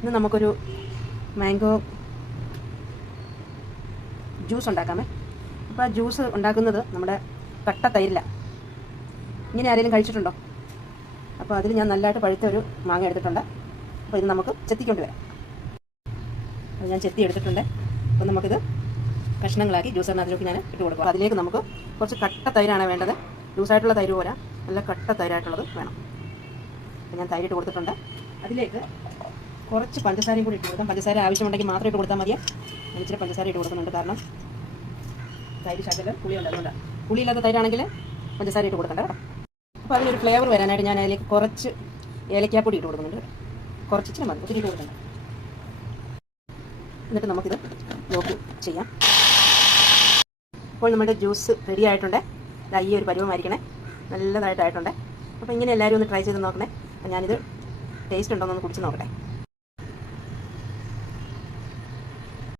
ഇന്ന് നമുക്കൊരു mango juice ഉണ്ടാക്കാമേ. അപ്പോൾ ആ ജ്യൂസ് ഉണ്ടാക്കുന്നത് നമ്മുടെ കട്ട തൈരില്ല. ഇങ്ങനെ ആരെങ്കിലും കഴിച്ചിട്ടുണ്ടോ? അപ്പോൾ അതിൽ ഞാൻ നല്ലതായിട്ട് പഴുത്ത ഒരു മാങ്ങ എടുത്തിട്ടുണ്ട്. അപ്പോൾ ഇത് നമുക്ക് ചെത്തിക്കൊണ്ട് വരാം. അത് ഞാൻ ചെത്തി എടുത്തിട്ടുണ്ട്. അപ്പോൾ നമുക്കിത് കഷ്ണങ്ങളാക്കി ജ്യൂസറിനകത്തിലേക്ക് ഞാൻ ഇട്ട് കൊടുക്കും. അതിലേക്ക് നമുക്ക് കുറച്ച് കട്ട തൈരാണ് വേണ്ടത്. ജ്യൂസായിട്ടുള്ള തൈര് പോരാ, നല്ല കട്ട തൈരായിട്ടുള്ളത് വേണം. അപ്പോൾ ഞാൻ തൈരിട്ട് കൊടുത്തിട്ടുണ്ട്. അതിലേക്ക് കുറച്ച് പഞ്ചസാരയും കൂടി ഇട്ട് കൊടുക്കാം. പഞ്ചസാര ആവശ്യമുണ്ടെങ്കിൽ മാത്രം ഇട്ട് കൊടുത്താൽ മതിയെ. ഞാൻ ഇച്ചിരി പഞ്ചസാര ഇട്ട് കൊടുക്കുന്നുണ്ട്, കാരണം തൈര് ശകലം പുളിയുണ്ട്. അതുകൊണ്ട് പുളിയില്ലാത്ത തൈരാണെങ്കിൽ പഞ്ചസാര ഇട്ട് കൊടുക്കണ്ട കേട്ടോ. അപ്പോൾ അതിനൊരു ഫ്ലേവർ വരാനായിട്ട് ഞാൻ അതിലേക്ക് കുറച്ച് ഏലക്കാപ്പൊടി ഇട്ട് കൊടുക്കുന്നുണ്ട്. കുറച്ച് ഇച്ചിരി മതി, ഒത്തിരി ഇട്ട് കൊടുക്കണ്ട. എന്നിട്ട് നമുക്കിത് നോക്കി ചെയ്യാം. ഇപ്പോൾ നമ്മുടെ ജ്യൂസ് റെഡി ആയിട്ടുണ്ട്. ഈ ഒരു പരുവമായിരിക്കണേ, നല്ലതായിട്ടായിട്ടുണ്ട്. അപ്പോൾ ഇങ്ങനെ എല്ലാവരും ഒന്ന് ട്രൈ ചെയ്ത് നോക്കണേ. അപ്പോൾ ഞാനിത് ടേസ്റ്റ് ഉണ്ടോ എന്നൊന്ന് കുടിച്ച് നോക്കട്ടെ.